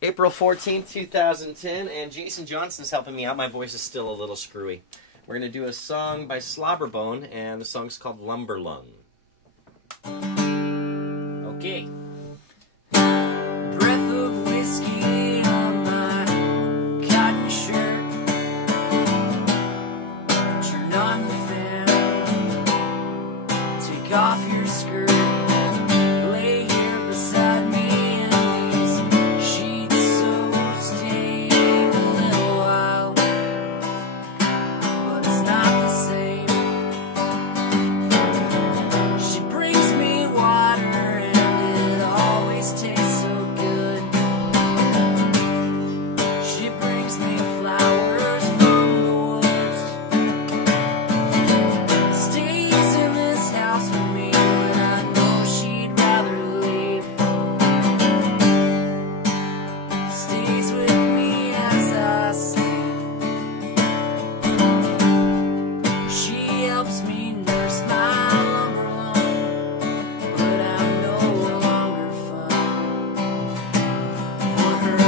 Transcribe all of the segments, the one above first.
April 14th, 2010, and Jason Johnson's helping me out. My voice is still a little screwy. We're going to do a song by Slobberbone, and the song's called Lumberlung. Okay. Breath of whiskey on my cotton shirt. Turn on the fan. Take off your skirt. Lay here beside me in these sheets, so stay a little while. But it's not the same. She brings me water and it always tastes so good. She brings me flowers from the woods. Stays in this house with me when I know she'd rather leave. Stays with me as I sleep. She helps me nurse my lumberlung, but I'm no longer fun for her.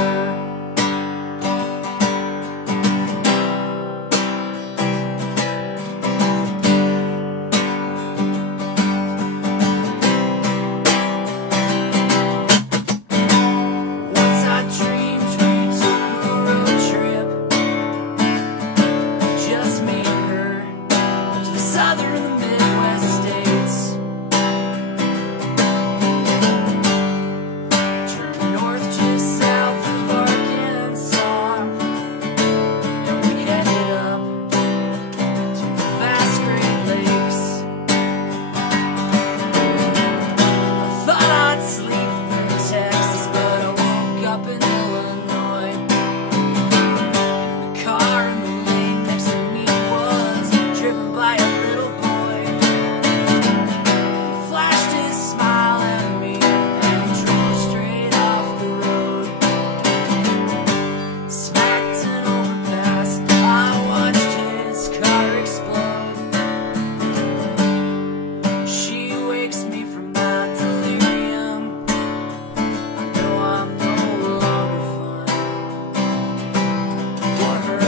Once I dreamed we took a road trip, just me and her, to the southern and the Midwest states. Turned north just south of Arkansas, and we headed up to the vast Great Lakes. I thought I'd sleep through Texas, but I woke up in Illinois. The car in the lane next to me was driven by a little boy. He flashed his smile at me and drove straight off the road. Smacked an overpass, I watched his car explode. She wakes me from my delirium. I know I'm no longer fun for her.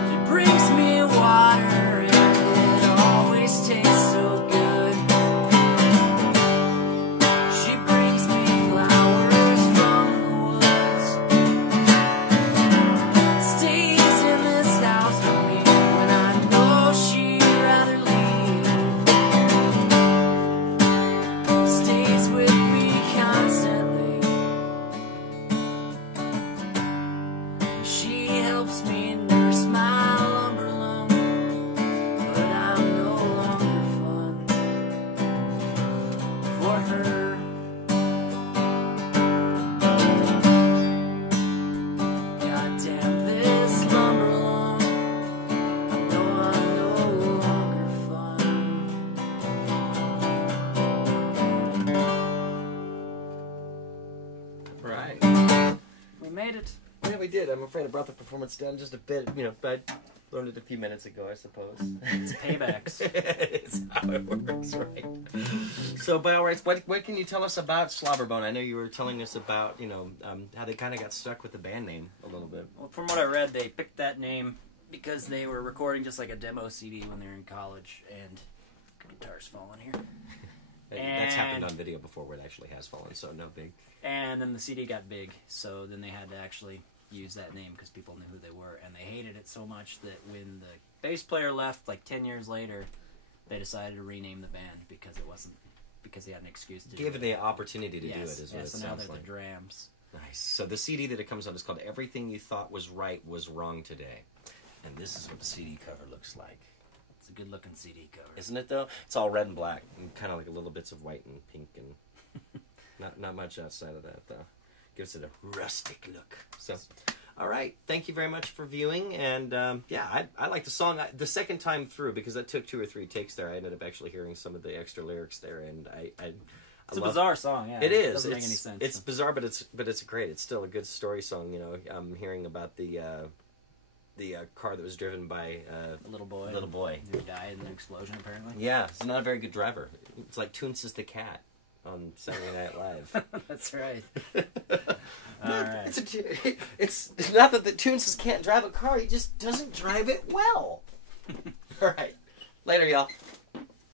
She brings me water and it always tastes so good. She brings me flowers from the woods. Stays in this house with me when I know she'd rather leave. Stays with me constantly. She helps me nurse my lumberlung, but I'm no longer fun for her. Goddamn this lumberlung, I know I'm no longer fun. Right. We made it. Yeah, we did. I'm afraid I brought the performance down just a bit. You know, I learned it a few minutes ago, I suppose. It's paybacks. It's how it works, right? So, by all rights, what can you tell us about Slobberbone? I know you were telling us about, you know, how they kind of got stuck with the band name a little bit. Well, from what I read, they picked that name because they were recording just like a demo CD when they were in college, and guitar's falling here. That's happened And- on video before where it actually has fallen, so no big. And then the CD got big, so then they had to actually use that name because people knew who they were, and they hated it so much that when the bass player left, like 10 years later, they decided to rename the band because it wasn't because he had an excuse to Give do it the opportunity to do it, is what it so now sounds they're like. the Drams. Nice. So the CD that it comes on is called Everything You Thought Was Right Was Wrong Today. And this is what the CD cover looks like. It's a good-looking CD cover. Isn't it, though? It's all red and black, and kind of like a little bits of white and pink. And Not much outside of that though. Gives it a rustic look. So, all right. Thank you very much for viewing. And yeah, I like the song the second time through because I took 2 or 3 takes there. I ended up actually hearing some of the extra lyrics there, and it's a bizarre song. Yeah, it is. Doesn't make any sense. It's bizarre, but it's great. It's still a good story song. You know, I'm hearing about the car that was driven by a little boy. Who died in an explosion, apparently. Yeah, he's not a very good driver. It's like Toonces the cat on Saturday Night Live. That's right. All right. It's not that the Toonces can't drive a car. He just doesn't drive it well. All right. Later, y'all.